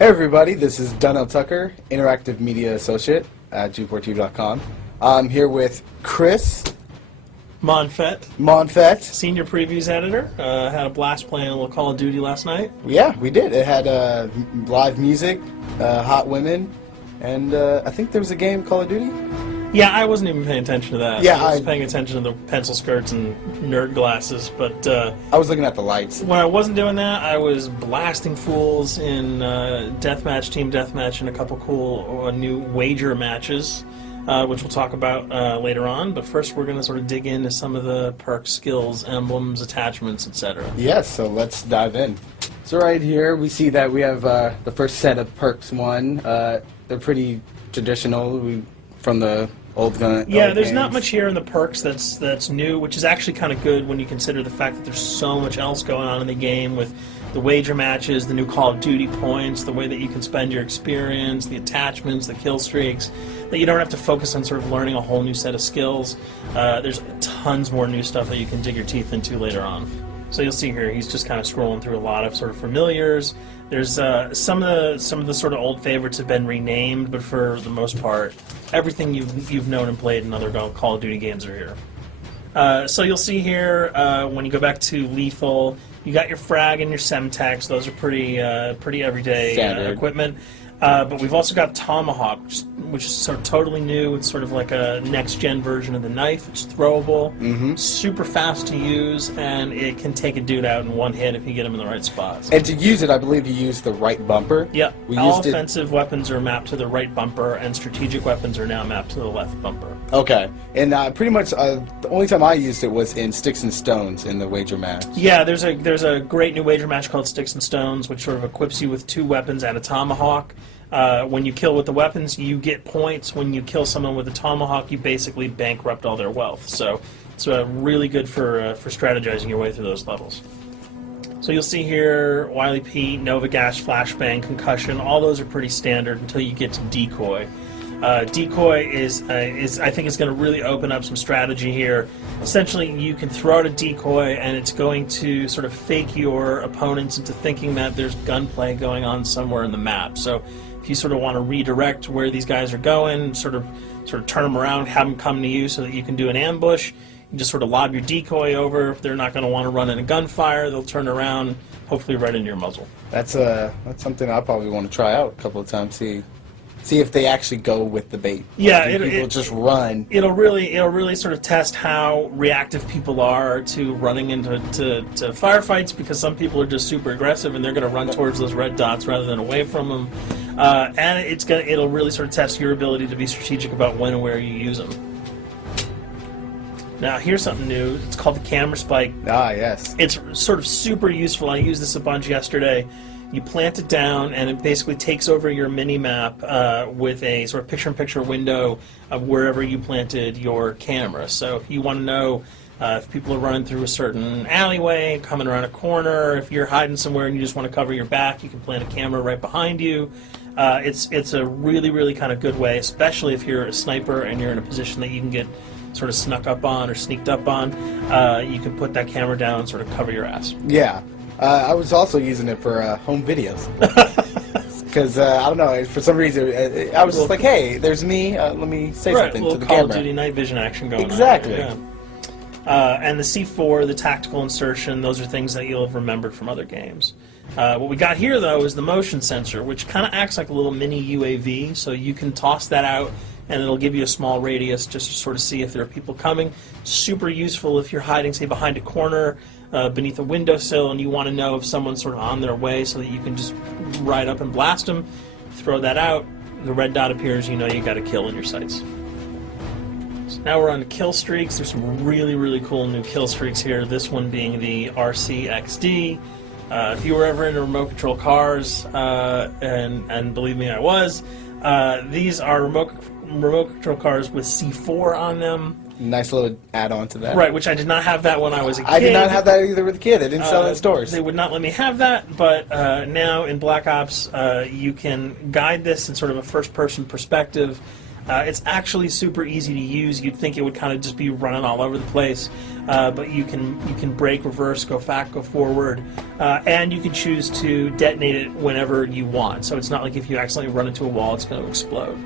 Hey everybody, this is Donnell Tucker, Interactive Media Associate at G4TV.com. I'm here with Chris Monfett, Senior Previews Editor. Had a blast playing a little Call of Duty last night. Yeah, we did. It had live music, hot women, and I think there was a game, Call of Duty? Yeah, I wasn't even paying attention to that. Yeah, I was paying attention to the pencil skirts and nerd glasses, but I was looking at the lights. When I wasn't doing that, I was blasting fools in deathmatch, team deathmatch, and a couple cool new wager matches, which we'll talk about later on. But first, we're going to sort of dig into some of the perks, skills, emblems, attachments, etc. Yes, so let's dive in. So right here, we see that we have the first set of perks one. They're pretty traditional from the old gun. Yeah, there's not much here in the perks that's new, which is actually kind of good when you consider the fact that there's so much else going on in the game with the wager matches, the new Call of Duty points, the way that you can spend your experience, the attachments, the kill streaks, that you don't have to focus on sort of learning a whole new set of skills. There's tons more new stuff that you can dig your teeth into later on. So you'll see here, he's just kind of scrolling through a lot of sort of familiars. There's some of the sort of old favorites have been renamed, but for the most part, everything you've known and played in other Call of Duty games are here. So you'll see here when you go back to lethal, you got your frag and your semtex. Those are pretty everyday equipment. But we've also got Tomahawk, which is sort of totally new. It's sort of like a next-gen version of the knife. It's throwable, super fast to use, and it can take a dude out in one hit if you get him in the right spots. And to use it, I believe you use the right bumper. Yep. All offensive weapons are mapped to the right bumper, and strategic weapons are now mapped to the left bumper. Okay. And pretty much the only time I used it was in Sticks and Stones in the wager match. Yeah, there's a great new wager match called Sticks and Stones, which sort of equips you with 2 weapons and a tomahawk. When you kill with the weapons, you get points. When you kill someone with a tomahawk, you basically bankrupt all their wealth. So it's really good for strategizing your way through those levels. So you'll see here, Wily Pete, Nova Gas, Flashbang, Concussion. All those are pretty standard until you get to Decoy. Decoy is I think it's going to really open up some strategy here. Essentially, you can throw out a decoy, and it's going to sort of fake your opponents into thinking that there's gunplay going on somewhere in the map. So if you sort of want to redirect where these guys are going, sort of turn them around, have them come to you so that you can do an ambush, you just sort of lob your decoy over. If they're not going to want to run in a gunfire, they'll turn around, hopefully right into your muzzle. That's something I'll probably want to try out a couple of times, see if they actually go with the bait. Yeah, people just run. It'll really sort of test how reactive people are to running into firefights, because some people are just super aggressive and they're going to run towards those red dots rather than away from them. And it'll really sort of test your ability to be strategic about when and where you use them. Now here's something new. It's called the camera spike. Ah, yes. It's sort of super useful. I used this a bunch yesterday. You plant it down, and it basically takes over your mini-map with a sort of picture-in-picture window of wherever you planted your camera. So if you want to know if people are running through a certain alleyway, coming around a corner, if you're hiding somewhere and you just want to cover your back, you can plant a camera right behind you. It's a really kind of good way, especially if you're a sniper and you're in a position that you can get sort of snuck up on or sneaked up on. You can put that camera down and sort of cover your ass. Yeah. I was also using it for home videos. Because, I don't know, for some reason, I was just like, hey, there's me, let me say something to the Call camera. of Duty night vision action going exactly. on. Exactly. And the C4, the tactical insertion, those are things that you'll have remembered from other games. What we got here, though, is the motion sensor, which kind of acts like a little mini UAV, so you can toss that out and it'll give you a small radius just to sort of see if there are people coming. Super useful if you're hiding, say, behind a corner, beneath a windowsill, and you want to know if someone's sort of on their way so that you can just ride up and blast them. Throw that out, the red dot appears, you know you got a kill in your sights. So now we're on to kill streaks. There's some really cool new kill streaks here, this one being the RCXD. If you were ever into remote control cars, and believe me, I was, these are remote control cars with C4 on them. Nice little add-on to that. Right, which I did not have that when I was a kid. I did not have that either with a kid. They didn't sell it in stores. They would not let me have that, but now in Black Ops, you can guide this in sort of a first-person perspective. It's actually super easy to use. You'd think it would kind of just be running all over the place, but you can brake, reverse, go back, go forward, and you can choose to detonate it whenever you want. So it's not like if you accidentally run into a wall, it's going to explode.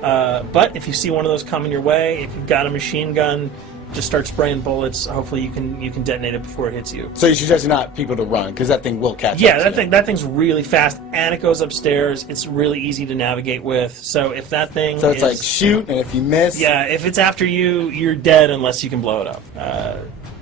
But if you see one of those coming your way, if you've got a machine gun, just start spraying bullets. Hopefully you can detonate it before it hits you. So you suggest not people to run, because that thing will catch Yeah, up. that thing's really fast, and it goes upstairs. It's really easy to navigate with. So if that thing So it's like shoot, and if you miss... Yeah, if it's after you, you're dead unless you can blow it up.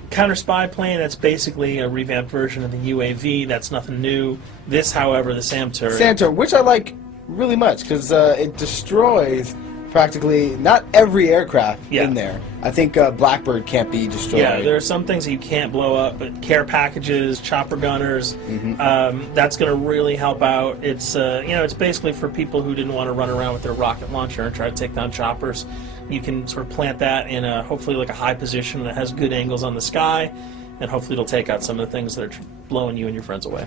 Counter spy plane, that's basically a revamped version of the UAV. That's nothing new. This, however, the SAM turret. SAM turret, which I like really much, because it destroys practically not every aircraft in there. I think Blackbird can't be destroyed. Yeah, there are some things that you can't blow up, but care packages, chopper gunners, that's going to really help out. It's it's basically for people who didn't want to run around with their rocket launcher and try to take down choppers. You can sort of plant that in hopefully like a high position that has good angles on the sky, and hopefully it'll take out some of the things that are blowing you and your friends away.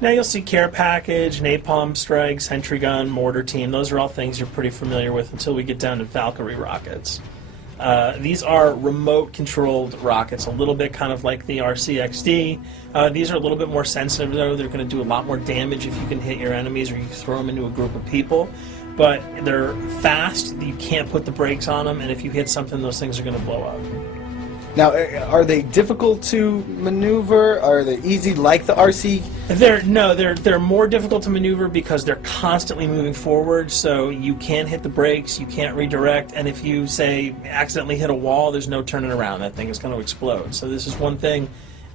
Now you'll see care package, napalm strike, sentry gun, mortar team. Those are all things you're pretty familiar with until we get down to Valkyrie rockets. These are remote-controlled rockets, a little bit kind of like the RCXD. These are a little bit more sensitive, though. They're going to do a lot more damage if you can hit your enemies or you throw them into a group of people. But they're fast, you can't put the brakes on them, and if you hit something, those things are going to blow up. Now, are they difficult to maneuver? Are they easy like the RC? They're more difficult to maneuver because they're constantly moving forward, so you can't hit the brakes, you can't redirect, and if you, say, accidentally hit a wall, there's no turning around. That thing is going to explode. So this is one thing.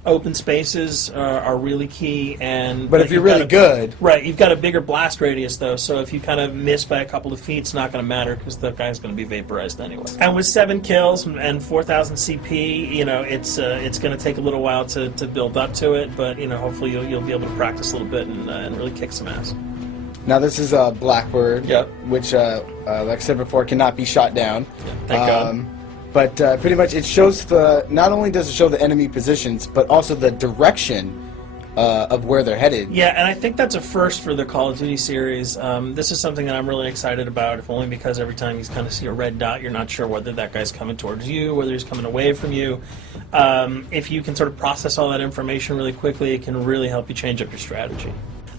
Open spaces are really key, but if you're really good, right? You've got a bigger blast radius though, so if you kind of miss by a couple of feet, it's not going to matter because the guy's going to be vaporized anyway. And with 7 kills and 4,000 CP, it's going to take a little while to build up to it, but hopefully you'll be able to practice a little bit and really kick some ass. Now this is a Blackbird, which, like I said before, cannot be shot down. Yeah, thank God. But pretty much it shows not only does it show the enemy positions, but also the direction of where they're headed. Yeah, and I think that's a first for the Call of Duty series. This is something that I'm really excited about, if only because every time you kind of see a red dot, you're not sure whether that guy's coming towards you, whether he's coming away from you. If you can sort of process all that information really quickly, it can really help you change up your strategy.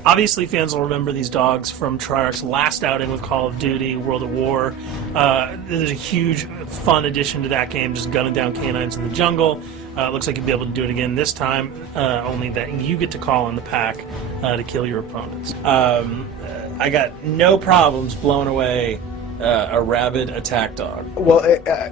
Obviously, fans will remember these dogs from Treyarch's last outing with Call of Duty, World of War. There's a huge, fun addition to that game, just gunning down canines in the jungle. Looks like you'll be able to do it again this time, only that you get to call on the pack to kill your opponents. I got no problems blowing away a rabid attack dog. Well,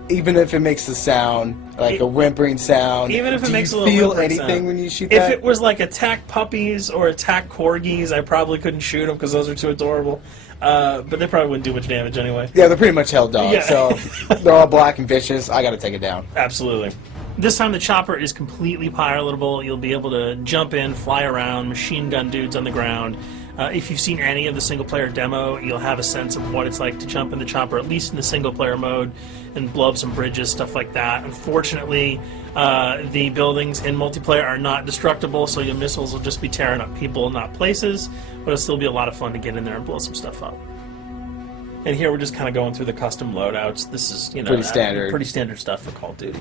even if it makes the sound, like a whimpering sound, even if it makes a do little you feel whimpering anything sound when you shoot if that? it was like attack puppies or attack corgis, I probably couldn't shoot them because those are too adorable. But they probably wouldn't do much damage anyway. Yeah, they're pretty much held dogs, Yeah. so they're all black and vicious. I gotta take it down. Absolutely. This time the chopper is completely pilotable. You'll be able to jump in, fly around, machine gun dudes on the ground. If you've seen any of the single-player demo, you'll have a sense of what it's like to jump in the chopper, at least in the single-player mode, and blow up some bridges, stuff like that. Unfortunately, the buildings in multiplayer are not destructible, so your missiles will just be tearing up people, not places, but it'll still be a lot of fun to get in there and blow some stuff up. And here we're just kind of going through the custom loadouts. This is, pretty standard. Pretty standard stuff for Call of Duty.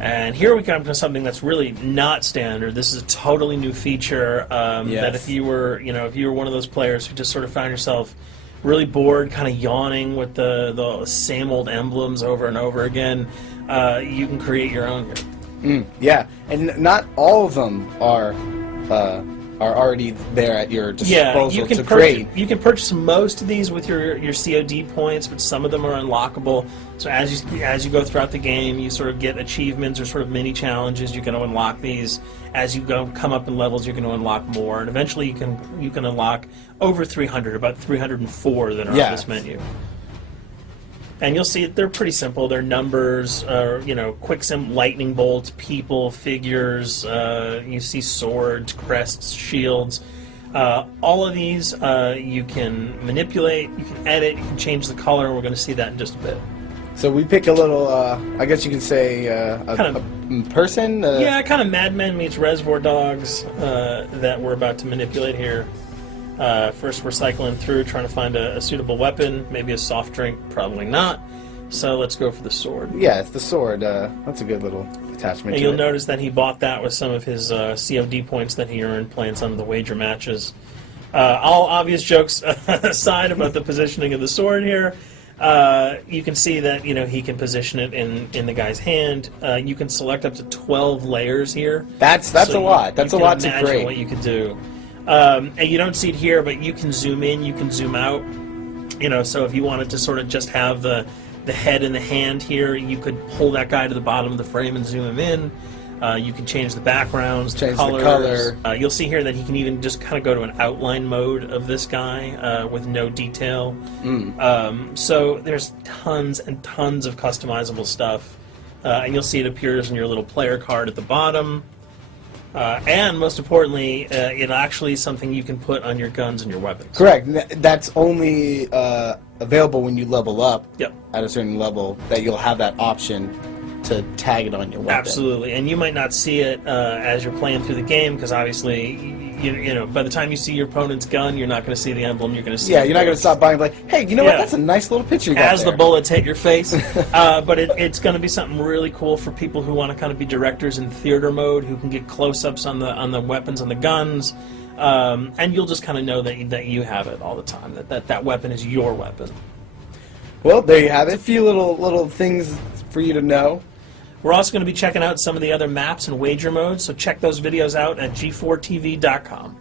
And here we come to something that's really not standard. This is a totally new feature that if you were one of those players who just sort of found yourself really bored, kind of yawning with the same old emblems over and over again, you can create your own here. Yeah, and not all of them are already there at your disposal to create. You can purchase most of these with your COD points, but some of them are unlockable. So as you go throughout the game, you sort of get achievements or sort of mini challenges. You're going to unlock these. As you come up in levels, you're going to unlock more, and eventually you can unlock over 300, about 304 that are on this menu. And you'll see they're pretty simple. They're numbers, quick lightning bolts, people, figures. You see swords, crests, shields. All of these you can manipulate, you can edit, you can change the color, and we're going to see that in just a bit. So we pick a little, I guess you can say, a person? Yeah, kind of Mad Men meets Reservoir Dogs that we're about to manipulate here. First, we're cycling through, trying to find a suitable weapon. Maybe a soft drink, probably not. So let's go for the sword. Yeah, it's the sword. That's a good little attachment. And you'll notice that he bought that with some of his COD points that he earned playing some of the wager matches. All obvious jokes aside about the positioning of the sword here, you can see that he can position it in the guy's hand. You can select up to 12 layers here. That's a lot. That's a lot to imagine create. what you could do. And you don't see it here, but you can zoom in, you can zoom out. So if you wanted to sort of just have the head and the hand here, you could pull that guy to the bottom of the frame and zoom him in. You can change the backgrounds, change colors. the color. You'll see here that he can even just kind of go to an outline mode of this guy with no detail. So there's tons and tons of customizable stuff. And you'll see it appears in your little player card at the bottom. And most importantly, it actually is something you can put on your guns and your weapons. Correct. That's only available when you level up at a certain level, that you'll have that option to tag it on your weapon. Absolutely. And you might not see it as you're playing through the game, because obviously, by the time you see your opponent's gun, you're not going to see the emblem. You're going to see. Yeah, you're not going to stop by and be like, hey, you know what? That's a nice little picture you got as there. the bullets hit your face. But it's going to be something really cool for people who want to kind of be directors in theater mode, who can get close-ups on the weapons and the guns, and you'll just kind of know that you have it all the time. That weapon is your weapon. Well, there you have it. A few little things for you to know. We're also going to be checking out some of the other maps and wager modes, so check those videos out at g4tv.com.